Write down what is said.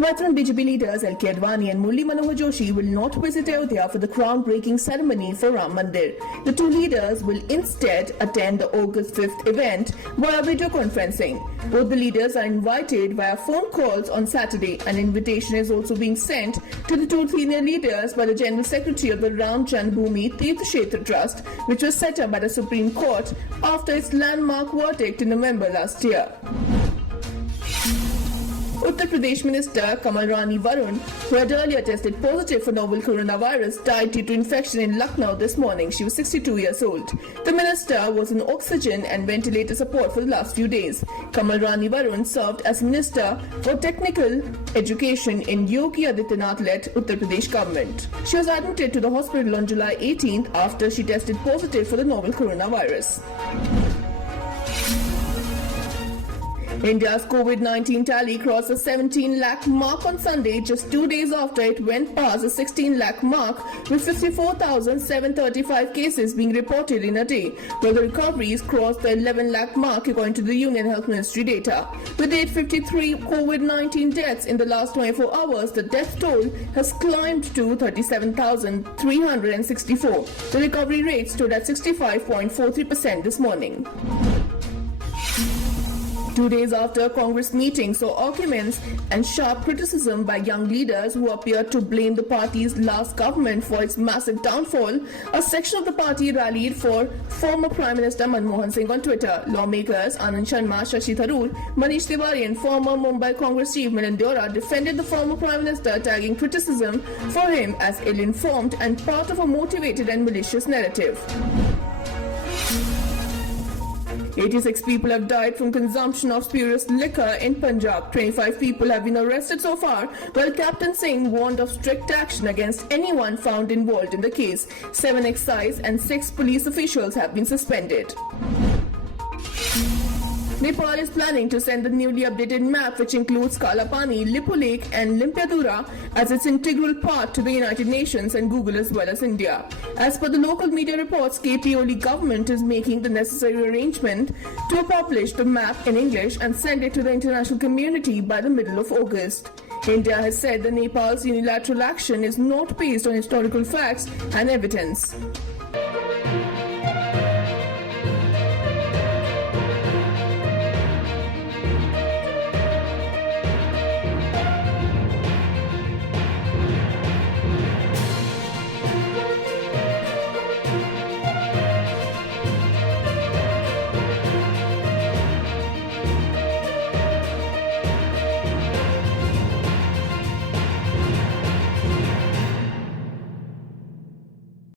Veteran BJP leaders L.K. Advani and Murli Manohar Joshi will not visit Ayodhya for the ground-breaking ceremony for Ram Mandir. The two leaders will instead attend the August 5th event via video conferencing. Both the leaders are invited via phone calls on Saturday. An invitation is also being sent to the two senior leaders by the General Secretary of the Ram Janmabhoomi Tirth Kshetra Trust, which was set up by the Supreme Court after its landmark verdict in November last year. Uttar Pradesh Minister Kamal Rani Varun, who had earlier tested positive for novel coronavirus, died due to infection in Lucknow this morning. She was 62 years old. The minister was on oxygen and ventilator support for the last few days. Kamal Rani Varun served as Minister for Technical Education in Yogi Adityanath-led Uttar Pradesh government. She was admitted to the hospital on July 18th after she tested positive for the novel coronavirus. India's COVID-19 tally crossed the 17 lakh mark on Sunday, just 2 days after it went past the 16 lakh mark, with 54,735 cases being reported in a day, while the recoveries crossed the 11 lakh mark according to the Union Health Ministry data. With 853 COVID-19 deaths in the last 24 hours, the death toll has climbed to 37,364. The recovery rate stood at 65.43% this morning. 2 days after a Congress meeting saw arguments and sharp criticism by young leaders who appeared to blame the party's last government for its massive downfall, a section of the party rallied for former Prime Minister Manmohan Singh on Twitter. Lawmakers Anand Sharma, Shashi Tharoor, Manish Tiwari and former Mumbai Congress chief Milind Deora defended the former Prime Minister, tagging criticism for him as ill-informed and part of a motivated and malicious narrative. 86 people have died from consumption of spurious liquor in Punjab. 25 people have been arrested so far, while Captain Singh warned of strict action against anyone found involved in the case. 7 excise and 6 police officials have been suspended. Nepal is planning to send the newly updated map, which includes Kalapani, Lippo Lake and Limpiadura, as its integral part to the United Nations and Google as well as India. As per the local media reports, KP Oli government is making the necessary arrangement to publish the map in English and send it to the international community by the middle of August. India has said that Nepal's unilateral action is not based on historical facts and evidence.